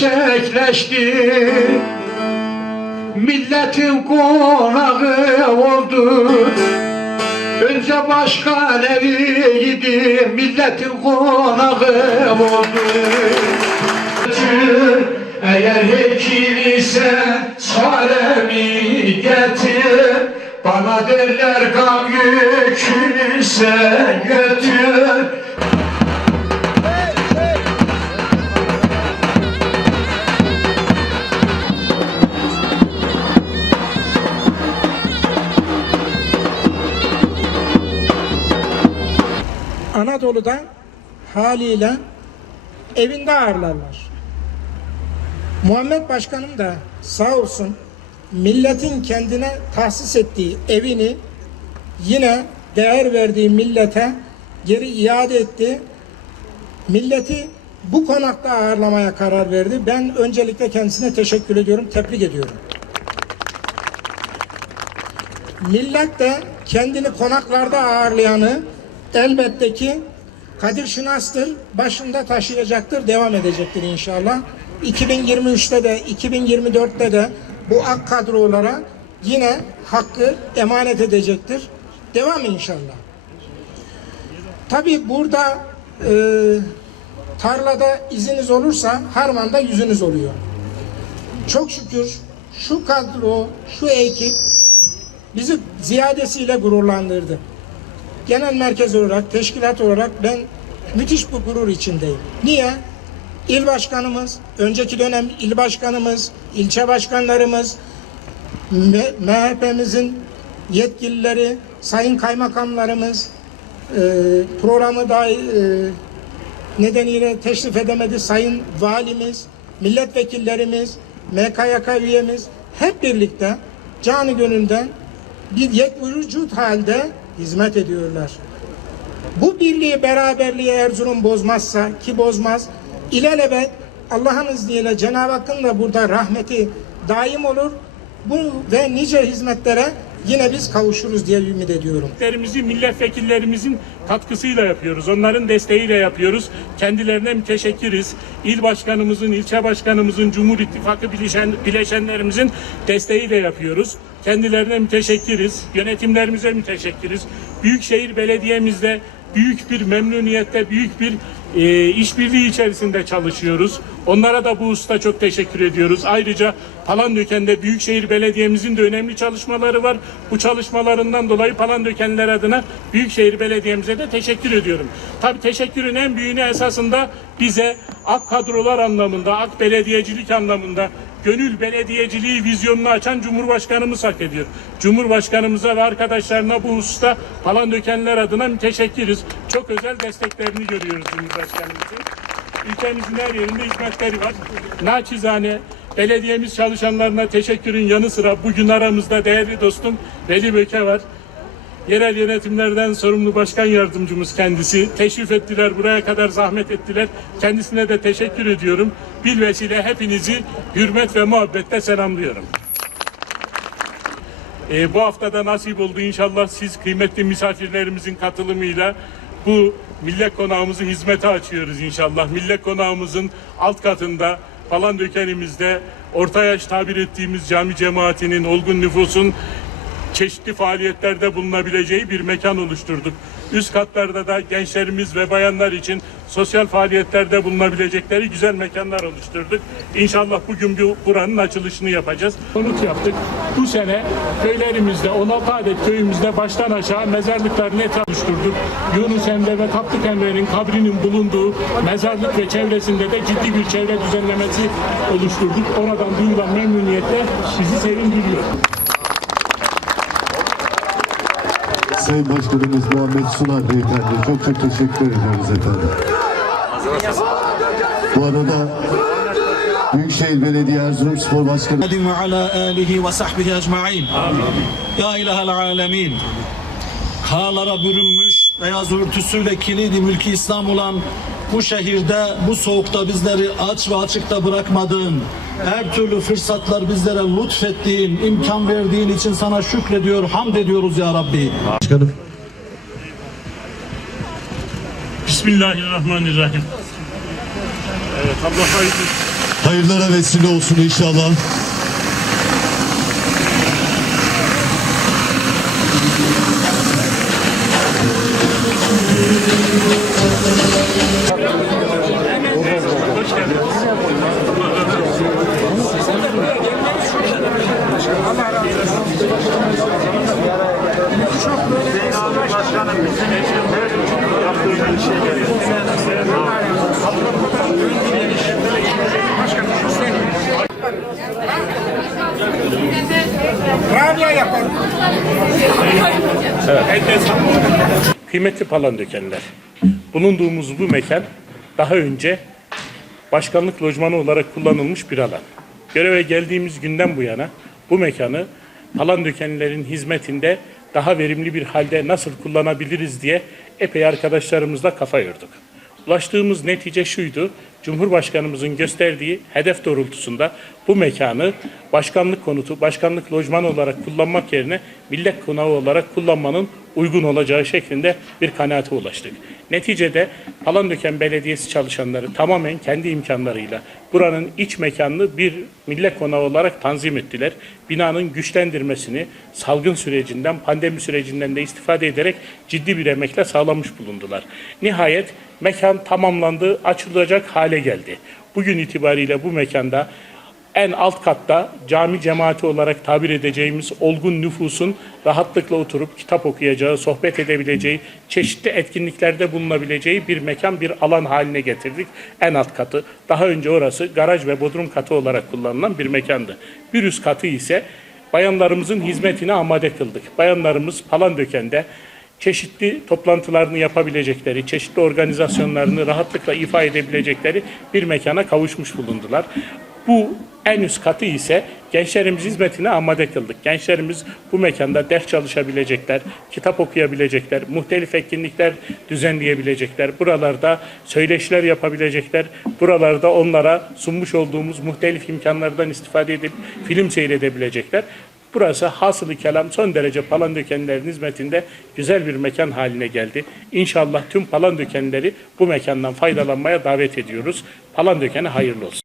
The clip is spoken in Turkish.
gerçekleşti Milletin konağı oldu. Önce başkan eviydi Milletin konağı oldu. Eğer hekim ise çaremi getir Bana derler gam yükünü sen götür Anadolu'da haliyle evinde ağırlarlar. Muhammed Başkanım da sağ olsun milletin kendine tahsis ettiği evini yine değer verdiği millete geri iade etti. Milleti bu konakta ağırlamaya karar verdi. Ben öncelikle kendisine teşekkür ediyorum, tebrik ediyorum. Millet de kendini konaklarda ağırlayanı elbette ki Kadir Şinas'tır, başında taşıyacaktır, devam edecektir inşallah. 2023'te de 2024'te de bu ak kadrolara yine hakkı emanet edecektir. Devam inşallah. Tabi burada e, tarlada iziniz olursa harmanda yüzünüz oluyor. Çok şükür şu kadro, şu ekip bizi ziyadesiyle gururlandırdı. Genel merkez olarak, teşkilat olarak ben müthiş bir gurur içindeyim. Niye? İl başkanımız, önceki dönem il başkanımız, ilçe başkanlarımız, MHP'mizin yetkilileri, sayın kaymakamlarımız e, programı da e, nedeniyle teşrif edemedi sayın valimiz, milletvekillerimiz, MKYK üyemiz hep birlikte canı gönülden bir yek vücut halde hizmet ediyorlar. Bu birliği, beraberliği Erzurum bozmazsa ki bozmaz, ilelebet Allah'ın izniyle Cenab-ı Hakk'ın da burada rahmeti daim olur. Bu ve nice hizmetlere yine biz kavuşuruz diye ümit ediyorum. Milletvekillerimizin katkısıyla yapıyoruz. Onların desteğiyle yapıyoruz. Kendilerine müteşekkiriz. İl başkanımızın, ilçe başkanımızın, Cumhur İttifakı bileşen, bileşenlerimizin desteğiyle yapıyoruz. Kendilerine müteşekkiriz. Yönetimlerimize müteşekkiriz. Büyükşehir Belediye'mizde büyük bir memnuniyette, büyük bir e, işbirliği içerisinde çalışıyoruz. Onlara da bu usta çok teşekkür ediyoruz. Ayrıca Palandöken'de Büyükşehir Belediye'mizin de önemli çalışmaları var. Bu çalışmalarından dolayı Palandökenler adına Büyükşehir Belediye'mize de teşekkür ediyorum. Tabii teşekkürün en büyüğünü esasında bize ak kadrolar anlamında, ak belediyecilik anlamında gönül belediyeciliği vizyonunu açan Cumhurbaşkanımız hak ediyor. Cumhurbaşkanımıza ve arkadaşlarına bu hususta Palandökenler adına müteşekkiriz. Çok özel desteklerini görüyoruz Cumhurbaşkanımızın. Ülkemizin her yerinde hizmetleri var. Naçizane belediyemiz çalışanlarına teşekkürün yanı sıra bugün aramızda değerli dostum Veli Böke var. Yerel yönetimlerden sorumlu başkan yardımcımız kendisi. Teşrif ettiler, buraya kadar zahmet ettiler. Kendisine de teşekkür ediyorum. Bir vesile hepinizi hürmet ve muhabbetle selamlıyorum. Ee, bu haftada nasip oldu inşallah siz kıymetli misafirlerimizin katılımıyla bu millet konağımızı hizmete açıyoruz inşallah. Millet konağımızın alt katında falan dökenimizde orta yaş tabir ettiğimiz cami cemaatinin, olgun nüfusun çeşitli faaliyetlerde bulunabileceği bir mekan oluşturduk. Üst katlarda da gençlerimiz ve bayanlar için sosyal faaliyetlerde bulunabilecekleri güzel mekanlar oluşturduk. İnşallah bugün bu buranın açılışını yapacağız. Konut yaptık. Bu sene köylerimizde 16 adet köyümüzde baştan aşağı mezarlıklarını net oluşturduk. Yunus Emre ve Tatlık Emre'nin kabrinin bulunduğu mezarlık ve çevresinde de ciddi bir çevre düzenlemesi oluşturduk. Oradan duyulan memnuniyetle bizi sevindiriyor. Sayın Başkanımız Muhammed Sunar Beyefendi çok çok teşekkür ediyoruz efendim. Bu arada Büyükşehir Belediye Erzurum Spor Başkanı ve ala alihi ve sahbihi ecmain Ya ilahel alemin Kağlara bürünmüş beyaz örtüsüyle kilidi mülki İslam olan bu şehirde bu soğukta bizleri aç ve açıkta bırakmadığın her türlü fırsatlar bizlere lütfettiğin, imkan verdiğin için sana şükrediyor, hamd ediyoruz ya Rabbi. Başkanım. Bismillahirrahmanirrahim. Evet Allah hayırlı Hayırlara vesile olsun inşallah. Rabia yapar. Kıymetli palandökenler, bulunduğumuz bu mekan daha önce başkanlık lojmanı olarak kullanılmış bir alan. Göreve geldiğimiz günden bu yana bu mekanı palandökenlerin hizmetinde daha verimli bir halde nasıl kullanabiliriz diye epey arkadaşlarımızla kafa yorduk. Ulaştığımız netice şuydu. Cumhurbaşkanımızın gösterdiği hedef doğrultusunda bu mekanı başkanlık konutu, başkanlık lojmanı olarak kullanmak yerine millet konağı olarak kullanmanın uygun olacağı şeklinde bir kanaate ulaştık. Neticede Palandöken Belediyesi çalışanları tamamen kendi imkanlarıyla buranın iç mekanını bir millet konağı olarak tanzim ettiler. Binanın güçlendirmesini salgın sürecinden, pandemi sürecinden de istifade ederek ciddi bir emekle sağlamış bulundular. Nihayet mekan tamamlandı, açılacak hale geldi. Bugün itibariyle bu mekanda en alt katta cami cemaati olarak tabir edeceğimiz olgun nüfusun rahatlıkla oturup kitap okuyacağı, sohbet edebileceği, çeşitli etkinliklerde bulunabileceği bir mekan, bir alan haline getirdik. En alt katı. Daha önce orası garaj ve bodrum katı olarak kullanılan bir mekandı. Bir üst katı ise bayanlarımızın hizmetine amade kıldık. Bayanlarımız Palandöken'de çeşitli toplantılarını yapabilecekleri, çeşitli organizasyonlarını rahatlıkla ifa edebilecekleri bir mekana kavuşmuş bulundular. Bu en üst katı ise gençlerimiz hizmetine amade kıldık. Gençlerimiz bu mekanda ders çalışabilecekler, kitap okuyabilecekler, muhtelif etkinlikler düzenleyebilecekler. Buralarda söyleşiler yapabilecekler. Buralarda onlara sunmuş olduğumuz muhtelif imkanlardan istifade edip film seyredebilecekler. Burası hasılı kelam son derece Palandökenlerin hizmetinde güzel bir mekan haline geldi. İnşallah tüm Palandökenleri bu mekandan faydalanmaya davet ediyoruz. Palandöken'e hayırlı olsun.